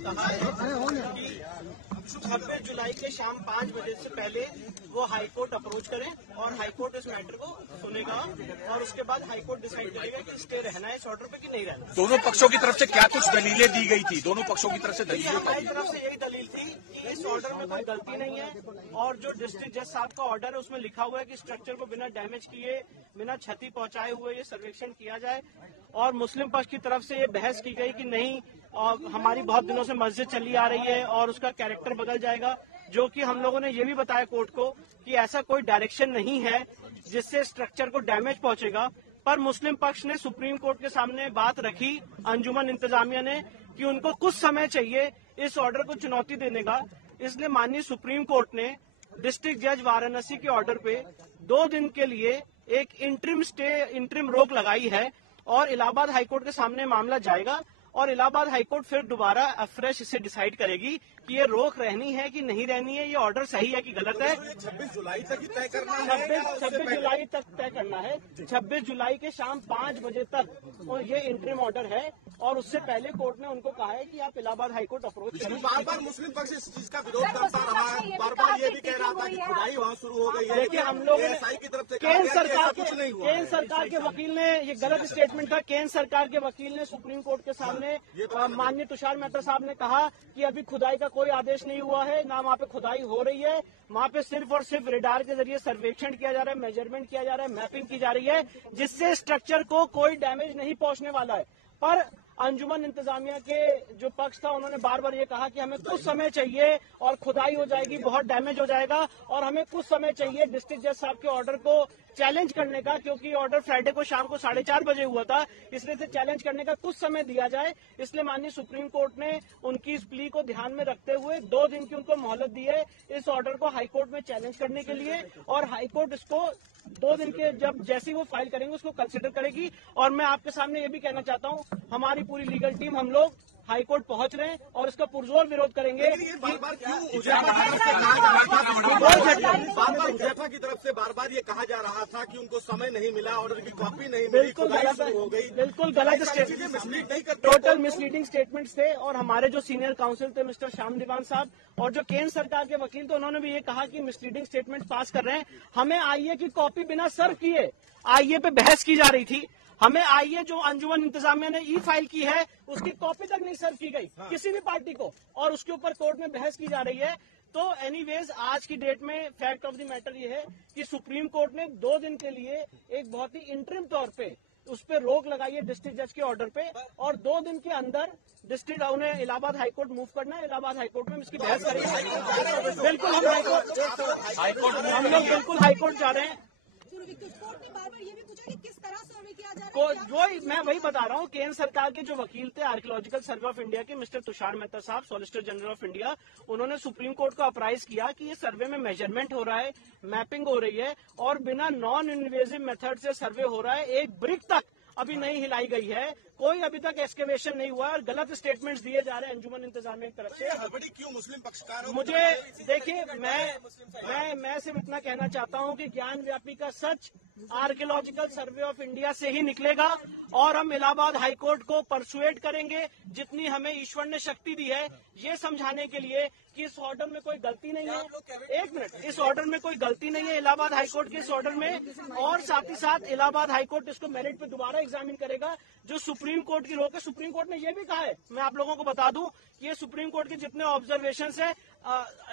कहा है कि 26 जुलाई के शाम 5 बजे से पहले वो हाईकोर्ट अप्रोच करें और हाईकोर्ट इस मैटर को सुनेगा और उसके बाद हाईकोर्ट डिसाइड करेगा कि स्टे रहना है इस ऑर्डर पे कि नहीं रहना। दोनों पक्षों की तरफ से क्या कुछ दलीलें दी गई थी? दोनों पक्षों की तरफ से दलीलें हमारी तरफ से यही दलील थी कि इस ऑर्डर में कोई गलती नहीं है और जो डिस्ट्रिक्ट जज साहब का ऑर्डर है उसमें लिखा हुआ है कि स्ट्रक्चर को बिना डैमेज किए, बिना क्षति पहुंचाए हुए ये सर्वेक्षण किया जाए। और मुस्लिम पक्ष की तरफ से ये बहस की गई कि नहीं, हमारी बहुत दिनों से मस्जिद चली आ रही है और उसका कैरेक्टर बदल जाएगा, जो कि हम लोगों ने ये भी बताया कोर्ट को कि ऐसा कोई डायरेक्शन नहीं है जिससे स्ट्रक्चर को डैमेज पहुंचेगा। पर मुस्लिम पक्ष ने सुप्रीम कोर्ट के सामने बात रखी, अंजुमन इंतजामिया ने, कि उनको कुछ समय चाहिए इस ऑर्डर को चुनौती देने का। इसलिए माननीय सुप्रीम कोर्ट ने डिस्ट्रिक्ट जज वाराणसी के ऑर्डर पे 2 दिन के लिए एक इंटरिम रोक लगाई है और इलाहाबाद हाईकोर्ट के सामने मामला जाएगा और इलाहाबाद हाईकोर्ट फिर दोबारा अफ्रेश इसे डिसाइड करेगी कि ये रोक रहनी है कि नहीं रहनी है, ये ऑर्डर सही है कि गलत है। 26 जुलाई तक ही तय करना है। 26 जुलाई तक तय करना है। 26 जुलाई के शाम 5 बजे तक और ये इंटरिम ऑर्डर है और उससे पहले कोर्ट ने उनको कहा है कि आप इलाहाबाद हाईकोर्ट अप्रोच करें। बार बार मुस्लिम पक्ष इस चीज का विरोध करता रहा है, बार बार ये भी कह रहा था कि खुदाई वहाँ शुरू हो गई है। देखिए, हम लोग एएसआई की तरफ से केंद्र सरकार के वकील ने ये गलत स्टेटमेंट था। केंद्र सरकार के वकील ने सुप्रीम कोर्ट के सामने माननीय तुषार मेहता साहब ने कहा कि अभी खुदाई का कोई आदेश नहीं हुआ है, ना वहाँ पे खुदाई हो रही है, वहाँ पे सिर्फ और सिर्फ रेडार के जरिए सर्वेक्षण किया जा रहा है, मेजरमेंट किया जा रहा है, मैपिंग की जा रही है, जिससे स्ट्रक्चर को कोई डैमेज नहीं पहुंचने वाला है। पर अंजुमन इंतजामिया के जो पक्ष था उन्होंने बार बार ये कहा कि हमें कुछ समय चाहिए और खुदाई हो जाएगी, बहुत डैमेज हो जाएगा और हमें कुछ समय चाहिए डिस्ट्रिक्ट जज साहब के ऑर्डर को चैलेंज करने का, क्योंकि ऑर्डर फ्राइडे को शाम को 4:30 बजे हुआ था, इसलिए से चैलेंज करने का कुछ समय दिया जाए। इसलिए माननीय सुप्रीम कोर्ट ने उनकी इस प्ली को ध्यान में रखते हुए 2 दिन की उनको मोहलत दी है इस ऑर्डर को हाईकोर्ट में चैलेंज करने के लिए और हाईकोर्ट इसको 2 दिन के जब जैसी वो फाइल करेंगे उसको कंसिडर करेगी। और मैं आपके सामने ये भी कहना चाहता हूँ, हमारी पूरी लीगल टीम, हम लोग हाईकोर्ट पहुंच रहे हैं और इसका पुरजोर विरोध करेंगे। बार-बार की तरफ से बार-बार ये कहा जा रहा था कि उनको समय नहीं मिला, ऑर्डर की कॉपी नहीं मिली, खुदाई हो गई। बिल्कुल गलत स्टेटमेंट, टोटल मिसलीडिंग स्टेटमेंट्स थे। और हमारे जो सीनियर काउंसिल थे मिस्टर श्याम दीवान साहब और जो केंद्र सरकार के वकील थे उन्होंने भी ये कहा कि मिसलीडिंग स्टेटमेंट पास कर रहे हैं। हमें आईए की कॉपी बिना सर्व किए आईए पे बहस की जा रही थी। हमें आईए जो अंजुमन इंतजामिया ने ई फाइल की है उसकी कॉपी तक नहीं सर्व की गई किसी भी पार्टी को और उसके ऊपर कोर्ट में बहस की जा रही है। तो एनीवेज आज की डेट में फैक्ट ऑफ द मैटर ये है कि सुप्रीम कोर्ट ने 2 दिन के लिए एक बहुत ही इंटरिम तौर पे उस पर रोक लगाई है डिस्ट्रिक्ट जज के ऑर्डर पे और 2 दिन के अंदर डिस्ट्रिक्ट उन्हें इलाहाबाद हाईकोर्ट मूव करना है। इलाहाबाद हाईकोर्ट में इसकी बहस करेंगे। बिल्कुल हम लोग बिल्कुल हाईकोर्ट जा रहे हैं। कोर्ट ने बार-बार ये भी पूछा कि किस तरह सर्वे किया जा रहा है। मैं वही बता रहा हूँ, केंद्र सरकार के जो वकील थे आर्कियोलॉजिकल सर्वे ऑफ इंडिया के मिस्टर तुषार मेहता साहब, सॉलिसिटर जनरल ऑफ इंडिया, उन्होंने सुप्रीम कोर्ट को अप्राइज किया कि ये सर्वे में मेजरमेंट हो रहा है, मैपिंग हो रही है और बिना नॉन इन्वेजिव मेथड से सर्वे हो रहा है। एक ब्रिक तक अभी नहीं हिलाई गई है, कोई अभी तक एक्सकेवेशन नहीं हुआ और गलत स्टेटमेंट्स दिए जा रहे हैं अंजुमन इंतजामिया की तरफ से। हड़बड़ी क्यों मुस्लिम पक्षकारों? मुझे देखिए, मैं सिर्फ इतना कहना चाहता हूं कि ज्ञान व्यापी का सच आर्कियोलॉजिकल सर्वे ऑफ इंडिया से ही निकलेगा और हम इलाहाबाद हाईकोर्ट को परसुएट करेंगे जितनी हमें ईश्वर ने शक्ति दी है ये समझाने के लिए कि इस ऑर्डर में कोई गलती नहीं है। एक मिनट, इस ऑर्डर में कोई गलती नहीं है इलाहाबाद हाईकोर्ट के इस ऑर्डर में और साथ ही साथ इलाहाबाद हाईकोर्ट इसको मेरिट पे दोबारा एग्जामिन करेगा। जो सुप्रीम कोर्ट की रोक है, सुप्रीम कोर्ट ने यह भी कहा है, मैं आप लोगों को बता दूं कि ये सुप्रीम कोर्ट के जितने ऑब्जर्वेशन है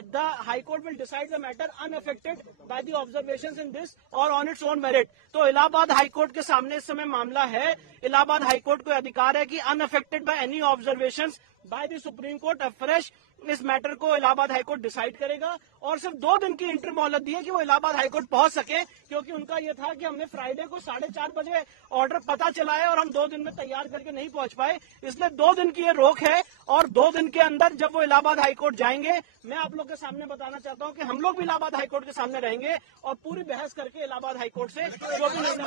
the high court will decide the matter unaffected by the observations in this और ऑन इट्स ओन मेरिट। तो इलाहाबाद हाईकोर्ट के सामने इस समय मामला है। इलाहाबाद हाईकोर्ट को अधिकार है कि unaffected by any observations by the supreme court afresh इस मैटर को इलाहाबाद हाईकोर्ट डिसाइड करेगा और सिर्फ 2 दिन की इंटर मोहलत दी है कि वो इलाहाबाद हाईकोर्ट पहुंच सके, क्योंकि उनका ये था कि हमने फ्राइडे को 4:30 बजे ऑर्डर पता चला है और हम 2 दिन में तैयार करके नहीं पहुंच पाए, इसलिए 2 दिन की ये रोक है और 2 दिन के अंदर जब वो इलाहाबाद हाईकोर्ट जाएंगे, मैं आप लोग के सामने बताना चाहता हूं कि हम लोग भी इलाहाबाद हाईकोर्ट के सामने रहेंगे और पूरी बहस करके इलाहाबाद हाईकोर्ट से जो भी निर्णय